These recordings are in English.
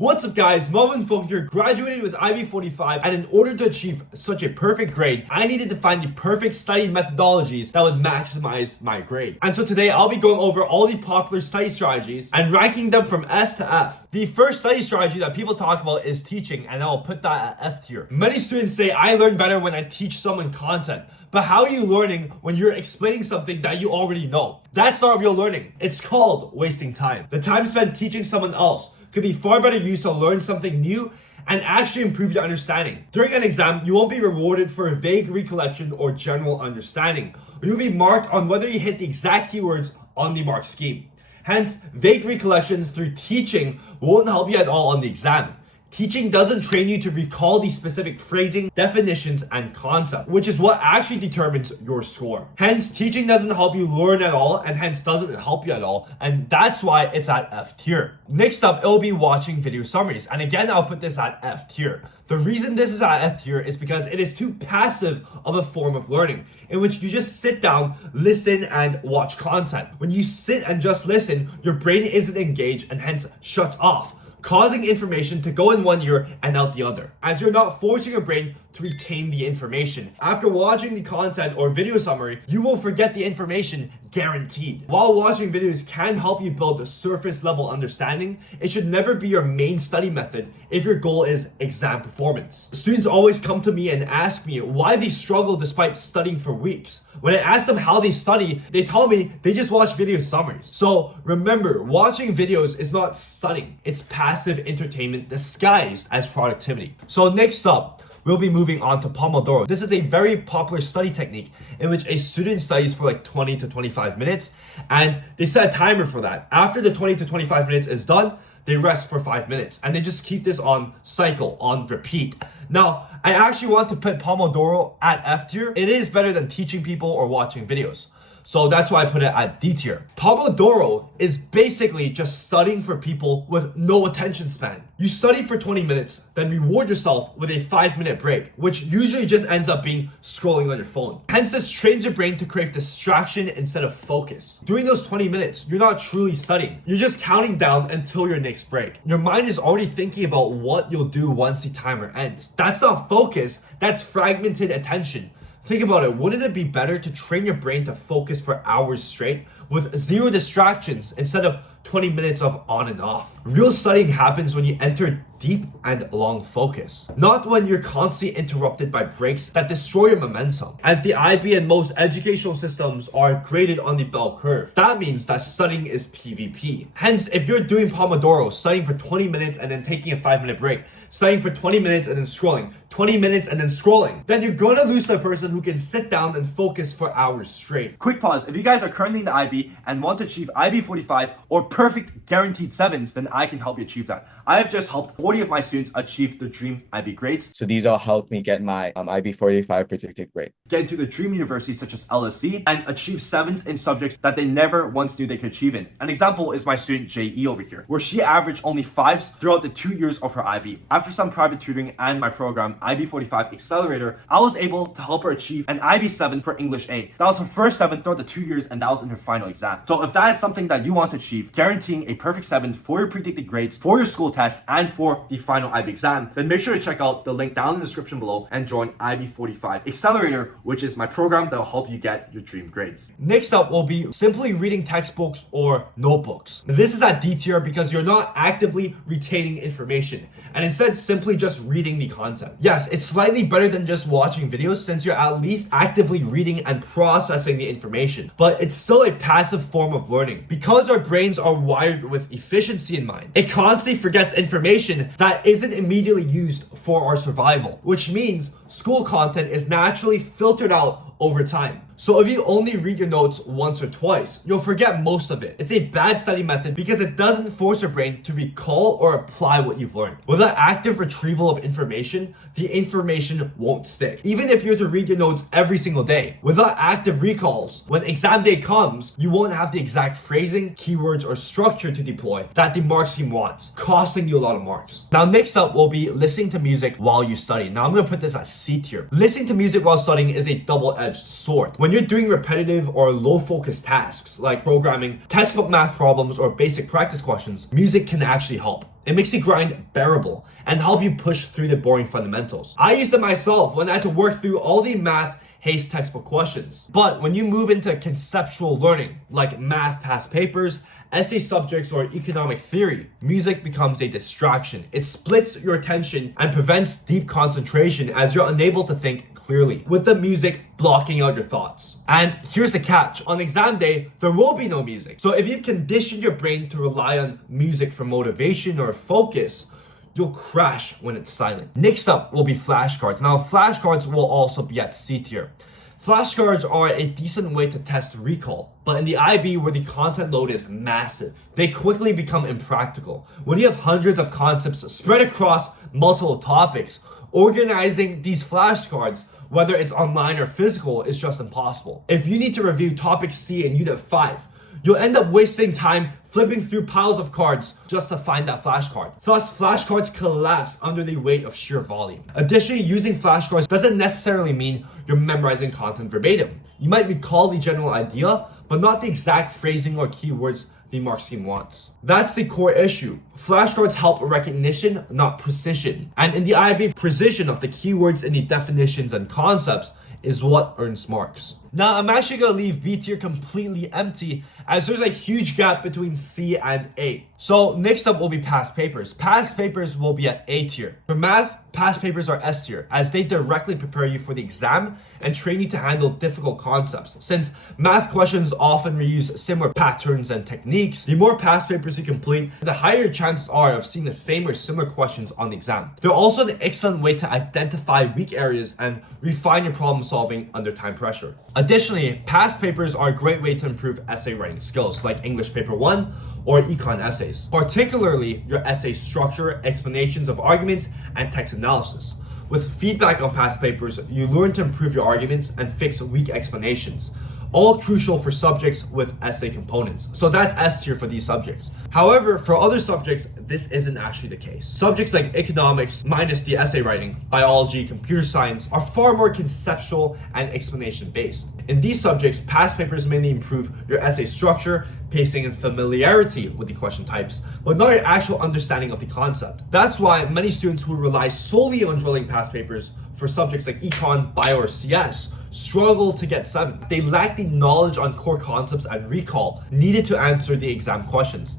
What's up guys, Melvin Fung here, graduated with IB45, and in order to achieve such a perfect grade, I needed to find the perfect study methodologies that would maximize my grade. And so today I'll be going over all the popular study strategies and ranking them from S to F. The first study strategy that people talk about is teaching, and I'll put that at F tier. Many students say I learn better when I teach someone content. But how are you learning when you're explaining something that you already know? That's not real learning. It's called wasting time. The time spent teaching someone else could be far better used to learn something new and actually improve your understanding. During an exam, you won't be rewarded for a vague recollection or general understanding. You'll be marked on whether you hit the exact keywords on the mark scheme. Hence, vague recollection through teaching won't help you at all on the exam. Teaching doesn't train you to recall the specific phrasing, definitions, and concept, which is what actually determines your score. Hence, teaching doesn't help you learn at all, and hence doesn't help you at all, and that's why it's at F tier. Next up, it'll be watching video summaries, and again, I'll put this at F tier. The reason this is at F tier is because it is too passive of a form of learning, in which you just sit down, listen, and watch content. When you sit and just listen, your brain isn't engaged and hence shuts off, causing information to go in one ear and out the other, as you're not forcing your brain to retain the information. After watching the content or video summary, you will forget the information guaranteed. While watching videos can help you build a surface level understanding, it should never be your main study method if your goal is exam performance. Students always come to me and ask me why they struggle despite studying for weeks. When I ask them how they study, they tell me they just watch video summaries. So remember, watching videos is not studying. It's passive entertainment disguised as productivity. So next up, we'll be moving on to pomodoro. This is a very popular study technique in which a student studies for like 20 to 25 minutes, and they set a timer for that. After the 20 to 25 minutes is done, they rest for 5 minutes, and they just keep this on cycle, on repeat. Now, I actually want to put pomodoro at F tier. It is better than teaching people or watching videos. So that's why I put it at D tier. Pomodoro is basically just studying for people with no attention span. You study for 20 minutes, then reward yourself with a 5-minute break, which usually just ends up being scrolling on your phone. Hence, this trains your brain to crave distraction instead of focus. During those 20 minutes, you're not truly studying. You're just counting down until your next break. Your mind is already thinking about what you'll do once the timer ends. That's not focus, that's fragmented attention. Think about it, wouldn't it be better to train your brain to focus for hours straight with zero distractions instead of 20 minutes of on and off? Real studying happens when you enter deep and long focus, not when you're constantly interrupted by breaks that destroy your momentum. As the IB and most educational systems are graded on the bell curve, that means that studying is PvP. Hence, if you're doing Pomodoro, studying for 20 minutes and then taking a 5-minute break, studying for 20 minutes and then scrolling, 20 minutes and then scrolling, then you're gonna lose the person who can sit down and focus for hours straight. Quick pause, if you guys are currently in the IB and want to achieve IB45 or perfect guaranteed 7s, then I can help you achieve that. I have just helped 40 of my students achieve the dream IB grades. So these all helped me get my IB45 predicted grade. Get into the dream universities such as LSE and achieve 7s in subjects that they never once knew they could achieve in. An example is my student JE over here, where she averaged only 5s throughout the 2 years of her IB. After some private tutoring and my program, IB45 Accelerator, I was able to help her achieve an IB7 for English A. That was her first 7 throughout the 2 years, and that was in her final exam. So if that is something that you want to achieve, guaranteeing a perfect 7 for your predicted grades, for your school test, and for the final IB exam, then make sure to check out the link down in the description below and join IB45 Accelerator, which is my program that will help you get your dream grades. Next up will be simply reading textbooks or notebooks. This is at D tier because you're not actively retaining information, and instead simply just reading the content. Yes, it's slightly better than just watching videos since you're at least actively reading and processing the information, but it's still a passive form of learning. Because our brains are wired with efficiency in mind, it constantly forgets information that isn't immediately used for our survival, which means school content is naturally filtered out over time. So if you only read your notes once or twice, you'll forget most of it. It's a bad study method because it doesn't force your brain to recall or apply what you've learned. Without active retrieval of information, the information won't stick. Even if you're to read your notes every single day, without active recalls, when exam day comes, you won't have the exact phrasing, keywords, or structure to deploy that the mark scheme wants, costing you a lot of marks. Now next up will be listening to music while you study. Now I'm gonna put this at C tier. Listening to music while studying is a double-edged sword. When When you're doing repetitive or low focus tasks like programming, textbook math problems, or basic practice questions, music can actually help. It makes the grind bearable and help you push through the boring fundamentals. I used it myself when I had to work through all the math haste textbook questions. But when you move into conceptual learning, like math past papers, essay subjects, or economic theory, music becomes a distraction. It splits your attention and prevents deep concentration as you're unable to think clearly, with the music blocking out your thoughts. And here's the catch. On exam day, there will be no music. So if you've conditioned your brain to rely on music for motivation or focus, you'll crash when it's silent. Next up will be flashcards. Now, flashcards will also be at C tier. Flashcards are a decent way to test recall, but in the IB where the content load is massive, they quickly become impractical. When you have hundreds of concepts spread across multiple topics, organizing these flashcards, whether it's online or physical, is just impossible. If you need to review topic C in Unit 5, you'll end up wasting time flipping through piles of cards just to find that flashcard. Thus, flashcards collapse under the weight of sheer volume. Additionally, using flashcards doesn't necessarily mean you're memorizing content verbatim. You might recall the general idea, but not the exact phrasing or keywords the mark scheme wants. That's the core issue. Flashcards help recognition, not precision. And in the IB, precision of the keywords in the definitions and concepts is what earns marks. Now, I'm actually gonna leave B tier completely empty as there's a huge gap between C and A. So next up will be past papers. Past papers will be at A tier. For math, past papers are S tier as they directly prepare you for the exam and train you to handle difficult concepts. Since math questions often reuse similar patterns and techniques, the more past papers you complete, the higher chances are of seeing the same or similar questions on the exam. They're also an excellent way to identify weak areas and refine your problem solving under time pressure. Additionally, past papers are a great way to improve essay writing skills like English Paper 1 or econ essays, particularly your essay structure, explanations of arguments, and text analysis. With feedback on past papers, you learn to improve your arguments and fix weak explanations, all crucial for subjects with essay components. So that's S tier for these subjects. However, for other subjects, this isn't actually the case. Subjects like economics, minus the essay writing, biology, computer science, are far more conceptual and explanation based. In these subjects, past papers mainly improve your essay structure, pacing, and familiarity with the question types, but not your actual understanding of the concept. That's why many students who rely solely on drilling past papers for subjects like econ, bio, or CS struggle to get 7. They lack the knowledge on core concepts and recall needed to answer the exam questions.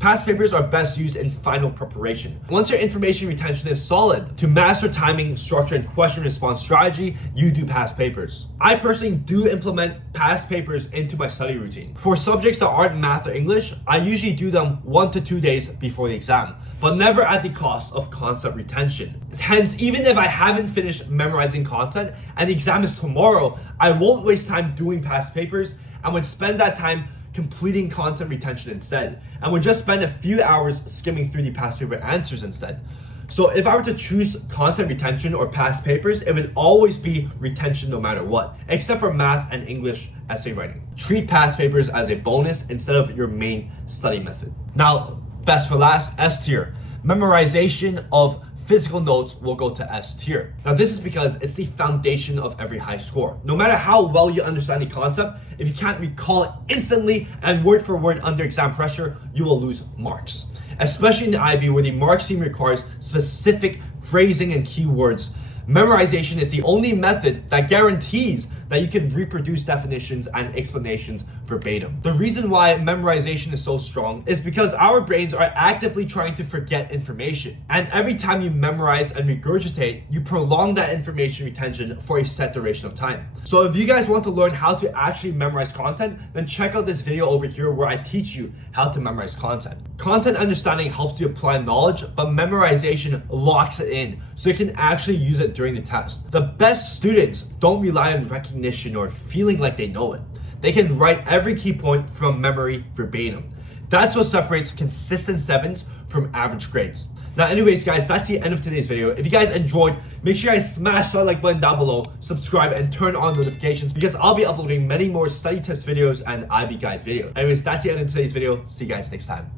Past papers are best used in final preparation. Once your information retention is solid, to master timing, structure, and question response strategy, you do past papers. I personally do implement past papers into my study routine. For subjects that aren't math or English, I usually do them 1 to 2 days before the exam, but never at the cost of concept retention. Hence, even if I haven't finished memorizing content and the exam is tomorrow, I won't waste time doing past papers and would spend that time completing content retention instead, and would just spend a few hours skimming through the past paper answers instead. So if I were to choose content retention or past papers, it would always be retention no matter what, except for math and English essay writing. Treat past papers as a bonus instead of your main study method. Now, best for last, S tier. Memorization of physical notes will go to S tier. Now this is because it's the foundation of every high score. No matter how well you understand the concept, if you can't recall it instantly and word for word under exam pressure, you will lose marks. Especially in the IB where the mark scheme requires specific phrasing and keywords. Memorization is the only method that guarantees that you can reproduce definitions and explanations verbatim. The reason why memorization is so strong is because our brains are actively trying to forget information. And every time you memorize and regurgitate, you prolong that information retention for a set duration of time. So if you guys want to learn how to actually memorize content, then check out this video over here where I teach you how to memorize content. Content understanding helps you apply knowledge, but memorization locks it in so you can actually use it during the test. The best students don't rely on recognition or feeling like they know it. They can write every key point from memory verbatim. That's what separates consistent 7s from average grades. Now anyways guys, that's the end of today's video. If you guys enjoyed, make sure you guys smash that like button down below, subscribe, and turn on notifications because I'll be uploading many more study tips videos and IB guide videos. Anyways, that's the end of today's video. See you guys next time.